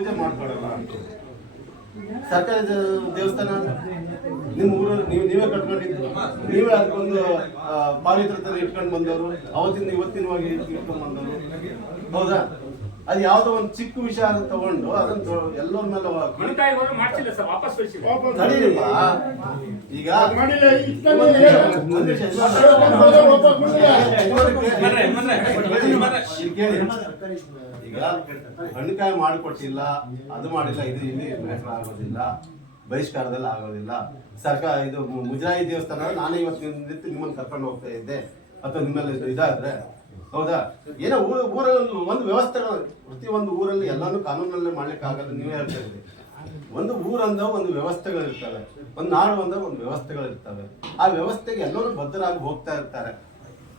ಪೂಜೆ ಮಾಡ್ಕೊಡಲ್ಲ. ಸರ್ಕಾರಿ ದೇವಸ್ಥಾನ ನಿಮ್ಮ ಊರಲ್ಲಿ ನೀವೇ ಕಟ್ಕೊಂಡಿದ್ದು, ನೀವೇ ಅದಕ್ಕೊಂದು ಪಾವಿತ್ರತೆ ಇಟ್ಕೊಂಡು ಬಂದವರು, ಅವತ್ತಿಂದ ಇವತ್ತಿನವಾಗಿ ಇಟ್ಕೊಂಡು ಬಂದವರು. ಹೌದಾ? ಅದು ಯಾವುದೋ ಒಂದು ಚಿಕ್ಕ ವಿಷಯ ಅಂತ ತಗೊಂಡು ಅದನ್ನ ಎಲ್ಲರ ಮೇಲೆ ತಡೀರಿಪ್ಪ. ಈಗ ಈಗ ಹಣ್ಣುಕಾಯಿ ಮಾಡಿಕೊಟ್ಟಿಲ್ಲ, ಅದು ಮಾಡಿಲ್ಲ, ಇದು ಇಲ್ಲಿ ಮ್ಯಾಟರ್ ಆಗೋದಿಲ್ಲ, ಬಹಿಷ್ಕಾರದಲ್ಲಿ ಆಗೋದಿಲ್ಲ. ಸರ್ಕಾರ ಇದು ಮುಜರಾಯಿ ದೇವಸ್ಥಾನ ನಾನೇ ಇವತ್ತು ನಿಮ್ಮನ್ನು ಕರ್ಕೊಂಡು ಹೋಗ್ತಾ ಇದ್ದೆ ಅಥವಾ ನಿಮ್ಮಲ್ಲಿ ಇದಾದ್ರೆ, ಹೌದಾ? ಏನೋ ಊರಲ್ಲಿ ಒಂದು ವ್ಯವಸ್ಥೆಗಳು, ಪ್ರತಿಯೊಂದು ಊರಲ್ಲಿ ಎಲ್ಲಾನು ಕಾನೂನಲ್ಲೇ ಮಾಡ್ಲಿಕ್ಕೆ ಆಗಲ್ಲ. ನೀವೇ ಹೇಳ್ತಾ ಇದ್ದೀರಿ, ಒಂದು ಊರಂದ ಒಂದು ವ್ಯವಸ್ಥೆಗಳಿರ್ತವೆ, ಒಂದು ನಾಡು ಅಂದ ಒಂದು ವ್ಯವಸ್ಥೆಗಳಿರ್ತವೆ. ಆ ವ್ಯವಸ್ಥೆಗೆ ಎಲ್ಲರೂ ಬದ್ಧರಾಗಿ ಹೋಗ್ತಾ ಇರ್ತಾರೆ.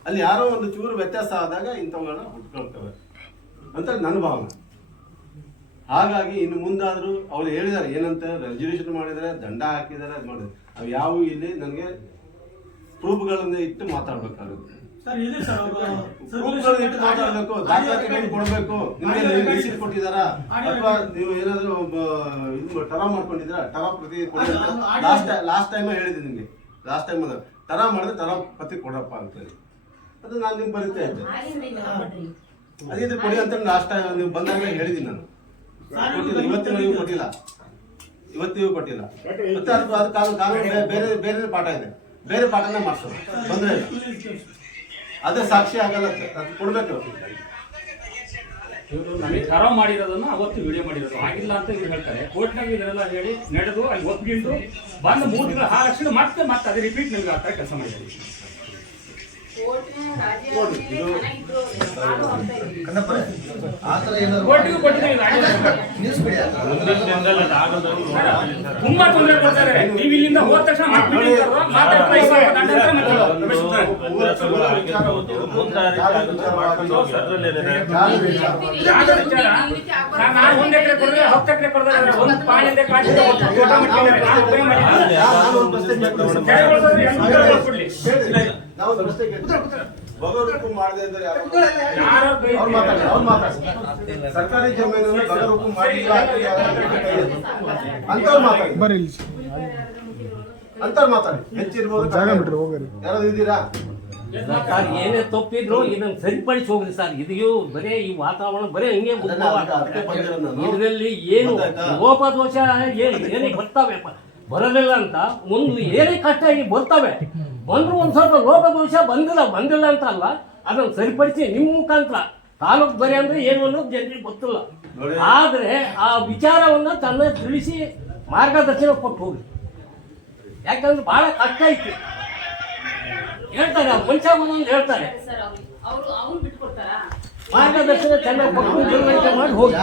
ಅಲ್ಲಿ ಯಾರೋ ಒಂದು ಚೂರು ವ್ಯತ್ಯಾಸ ಆದಾಗ ಇಂಥವುಗಳನ್ನ ಹುಟ್ಕೊಳ್ತವೆ ಅಂತ ನನ್ನ ಭಾವನೆ. ಹಾಗಾಗಿ ಇನ್ನು ಮುಂದಾದರೂ ಅವ್ರು ಹೇಳಿದ್ದಾರೆ ಏನಂತ, ರೆಸಲ್ಯೂಷನ್ ಮಾಡಿದರೆ, ದಂಡ ಹಾಕಿದ್ದಾರೆ, ಅದು ಮಾಡಿದ್ದಾರೆ. ಅವು ಯಾವ ಇಲ್ಲಿ ನನಗೆ ಪ್ರೂಫ್ಗಳನ್ನ ಇಟ್ಟು ಮಾತಾಡ್ಬೇಕಾಗುತ್ತೆ. ಪ್ರೂಫ್ಗಳನ್ನ ಇಟ್ಟು ಮಾತಾಡ್ಬೇಕು, ದಾಖಲಾತಿಗಳನ್ನು ಕೊಡ್ಬೇಕು. ನಿಮಗೆ ರಿಸೀಟ್ ಕೊಟ್ಟಿದ್ದಾರಾ ಅಥವಾ ನೀವು ಏನಾದ್ರು ಇದು ಟರಾ ಮಾಡ್ಕೊಂಡಿದ್ದೀರಾ? ಟರಾ ಪ್ರತಿ ಕೊಡಿ. ಲಾಸ್ಟ್ ಟೈಮ್ ಹೇಳಿದ್ದೀನಿ ನಿಮಗೆ, ಲಾಸ್ಟ್ ಟೈಮ್ ಟರಾ ಮಾಡಿದ್ರೆ ಟರಾ ಪ್ರತಿ ಕೊಡಪ್ಪ ಅಂತೇಳಿ, ಅದು ನಾನು ನಿಮ್ಗೆ ಬರೀತಾ ಇದ್ದೆ. ಅದಿದ್ರೆ ಕೊಡಿ ಅಂತ ಲಾಸ್ಟ್ ಟೈಮ್ ನೀವು ಬಂದಾಗ ಹೇಳಿದ್ದೀನಿ ನಾನು. ಕೊಟ್ಟಿಲ್ಲ, ಇವತ್ತಿನವರೆಗೂ ಕೊಟ್ಟಿಲ್ಲ, ಇವತ್ತಿಗೂ ಕೊಟ್ಟಿಲ್ಲ. ಮತ್ತೆ ಅದು ಕಾನೂನು ಬೇರೆ ಬೇರೆ ಪಾಠ ಇದೆ, ಬೇರೆ ಪಾಠನೇ ಮಾಡ್ಸೋದು, ತೊಂದರೆ ಇಲ್ಲ. ಅದೇ ಸಾಕ್ಷಿ ಆಗಲ್ಲ, ಅದು ಕೊಡ್ಬೇಕು. ಇವರು ನಮಗೆ ಖರಾಬ್ ಮಾಡಿರೋದನ್ನ ಅವತ್ತು ವಿಡಿಯೋ ಮಾಡಿರೋದು ಆಗಿಲ್ಲ ಅಂತ ಇವ್ರು ಹೇಳ್ತಾರೆ. ಕೋರ್ಟ್ನಾಗ ಇದನ್ನೆಲ್ಲ ಹೇಳಿ ನಡೆದು ಅಲ್ಲಿ ಒಪ್ಪಿಟ್ಟು ಬಂದು 3 ತಿಂಗಳ ಹಾಲಕ್ಷಣ ಮತ್ತೆ ಅದೇ ರಿಪೀಟ್ ನಿಮ್ಗೆ ಆಗ್ತಾ ಕೆಲಸ ಮಾಡಿದ್ದೀವಿ. ತುಂಬಾ ತೊಂದರೆ ಕೊಡ್ತಾರೆ. ನೀವು ಇಲ್ಲಿಂದ ಹೋದ ತಕ್ಷಣ ನಾನು 1 ಎಕರೆ ಕೊಡಿದ್ರೆ 10 ಎಕರೆ ಕೊಡ್ತಾರೆ. ಒಂದು ಪಾಣಿಂದ ಸರ್ಕಾರಿ ಜಮೀನನ್ನು ಬಗರುಕು ಮಾಡಿಲ್ಲ ಅಂತವ್ರು ಮಾತಾಡಿ. ಹೆಚ್ಚಿರ್ಬೋದು, ಯಾರಾದ್ರು ಇದ್ದೀರಾ? ಸರ್ ಏನೇ ತಪ್ಪಿದ್ರು ಇದನ್ನು ಸರಿಪಡಿಸಿ ಹೋಗ್ರಿ ಸರ್. ಇದು ಬರೇ ಈ ವಾತಾವರಣ ಬರೇ ಹಿಂಗೆ ಇದರಲ್ಲಿ ಏನು ಲೋಪದೋಷ ಏನೇ ಬರ್ತವೆ, ಬರಲಿಲ್ಲ ಅಂತ ಒಂದು ಏನೇ ಕಷ್ಟ ಆಗಿ ಬರ್ತವೆ. ಬಂದ್ರು ಒಂದ್ ಸ್ವಲ್ಪ ಲೋಪದೋಷ ಬಂದಿಲ್ಲ ಅಂತ ಅಲ್ಲ, ಅದನ್ನು ಸರಿಪಡಿಸಿ ನಿಮ್ಮ ಮುಖಾಂತರ ತಾಲೂಕು ಬರೆ ಅಂದ್ರೆ ಏನು ಅನ್ನೋದು ಜನರಿಗೆ ಗೊತ್ತಿಲ್ಲ. ಆದ್ರೆ ಆ ವಿಚಾರವನ್ನ ತನ್ನ ತಿಳಿಸಿ ಮಾರ್ಗದರ್ಶನ ಕೊಟ್ಟು ಹೋಗಿ. ಯಾಕಂದ್ರೆ ಬಹಳ ಕಷ್ಟ ಐತಿ ಹೇಳ್ತಾರೆ, ಮನುಷ್ಯ ಒಂದೊಂದು ಹೇಳ್ತಾರೆ. ಮಾರ್ಗದರ್ಶನ ಚೆನ್ನಾಗಿ ಕೊಟ್ಟು ನಿರ್ವಹಣೆ ಮಾಡಿ ಹೋಗಿ.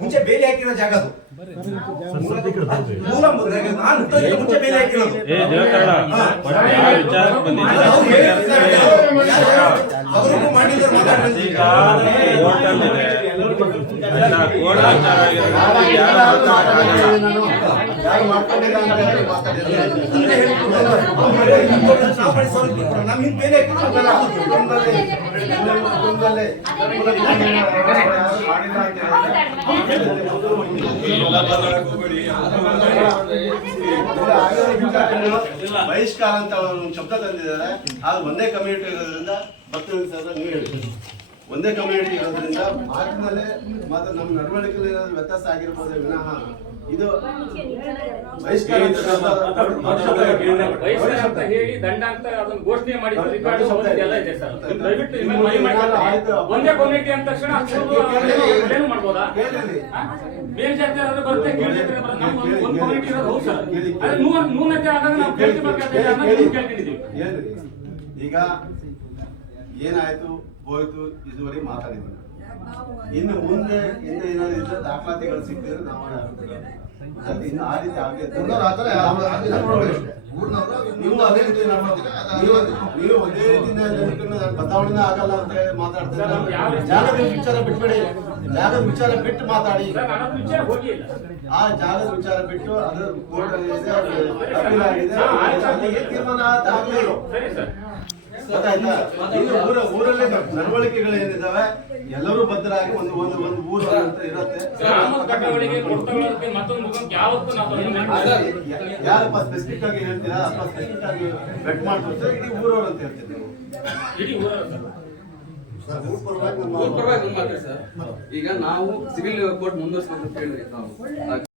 ಮುಂಚೆ ಬೇಲಿ ಹಾಕಿರೋ ಜಾಗ ಅದು, ಮುಂಚೆ ಬೇಲಿ ಹಾಕಿರೋದು. ಬಹಿಷ್ಕಾರ ಅಂತ ಒಂದು ಶಬ್ದ ತಂದಿದ್ದಾರೆ. ಆದ್ರೆ ಒಂದೇ ಕಮ್ಯುನಿಟಿ ಇರೋದ್ರಿಂದ ಭಕ್ತರಿಗೆ ಸಹ ನೀವು ಹೇಳಿ, ಒಂದೇ ಕಮ್ಯುನಿಟಿ ಇರೋದ್ರಿಂದ ಮಾತಿನಲ್ಲೇ ಮತ್ತೆ ನಮ್ಮ ನಡವಳಿಕೆಯಲ್ಲಿ ಏನಾದ್ರು ವ್ಯತ್ಯಾಸ ಆಗಿರ್ಬೋದೇ ವಿನಃ ಇದು ಬಹಿಷ್ಕಾರ ಅಂತ ಹೇಳಿ ದಂಡ ಅಂತ ಅದನ್ನು ಘೋಷಣೆ ಮಾಡಿ ಎಲ್ಲ ಇದೆ ಸರ್. ದಯವಿಟ್ಟು ಒಂದೇ ಕಮ್ಯುನಿಟಿ ಅಂದ ತಕ್ಷಣ ಏನು ಮಾಡ್ಬೋದಾ? ಮೇಲ್ಜಾತಿ ಬರುತ್ತೆ, ಕೀಳ್ಜಾತಿ ಬರುತ್ತೆ. ಒಂದು ಕಮ್ಯುನಿಟಿ ಇರೋದು ಹೌದು ಸರ್. ಅದೇ ನ್ಯೂನತೆ ಆದಾಗ ನಾವು ಕೇಳ್ಕೊಂಡಿದ್ದೀವಿ. ಈಗ ಏನಾಯ್ತು ಹೋಯ್ತು ಇದುವರೆಗೆ ಮಾತಾಡಿದ್ದೀನಿ. ಇನ್ನು ಮುಂದೆ ಏನಾದ್ರು ಇದ್ರೆ ದಾಖಲಾತಿಗಳು ಸಿಕ್ಕಿದ್ರೆ ನಾವು ಅದು ಇನ್ನು ಆ ರೀತಿ ನೀವು ಅದೇ ರೀತಿ ನೀವು ಅದೇ ರೀತಿ ಬದಲಾವಣೆ ಆಗಲ್ಲ ಅಂತ ಹೇಳಿ ಮಾತಾಡ್ತಾರೆ. ಜಾಗದ ವಿಚಾರ ಬಿಟ್ಬೇಡಿ, ಜಾಗದ ವಿಚಾರ ಬಿಟ್ಟು ಮಾತಾಡಿ. ಸರ್ ನಾನು ಅದ್ರ ವಿಚಾರ ಹೋಗಿಲ್ಲ. ಆ ಜಾಗದ ವಿಚಾರ ಬಿಟ್ಟು ಅದು ಕೋರ್ಟ್ ಇದೆ, ಅಪೀಲ್ ಆಗಿದೆ, ಅದು ಏನ್ ತೀರ್ಮಾನ ಆಗ್ಲಿ. ಸರಿ ಸರ್. ಗೊತ್ತಾಯ್ತಾ? ಈಗ ಊರಲ್ಲೇ ನಡವಳಿಕೆಗಳು ಏನಿದಾವೆ ಎಲ್ಲರೂ ಬದ್ಧರಾಗಿ ಒಂದು ಒಂದು ಒಂದು ಊರು ಅಂತ ಇರುತ್ತೆ. ಗ್ರಾಮದ ಘಟಕಗಳಿಗೆ ಕೊಡ್ತಗೊಳ್ಳೋದಕ್ಕೆ ಮತ್ತೊಂದು ಮುಖಂಡ ಯಾವತ್ತೂ ನಾವು ಯಾರಪ್ಪ ಸ್ಪೆಸಿಫಿಕ್ ಆಗಿ ಹೇಳ್ತೀರಾ ಅಥವಾ ಸ್ಪೆಸಿಫಿಕ್ ಆಗಿ ಬೆಟ್ ಮಾಡ್ತಾರೆ ಇಡೀ ಊರವ್ರು ಅಂತ ಹೇಳ್ತೀವಿ ನೀವು. ಇಡೀ ಊರಲ್ಲ ಸರ್. ಊರ್ ಪರವಾಗಿ ಮಾಡ್ತೀವಿ ಸರ್. ಈಗ ನಾವು ಸಿವಿಲ್ ಕೋರ್ಟ್ ಮುಂದುವರಿಸಬೇಕು ಅಂತ ಹೇಳಿದ್ರಿ ತಾವು.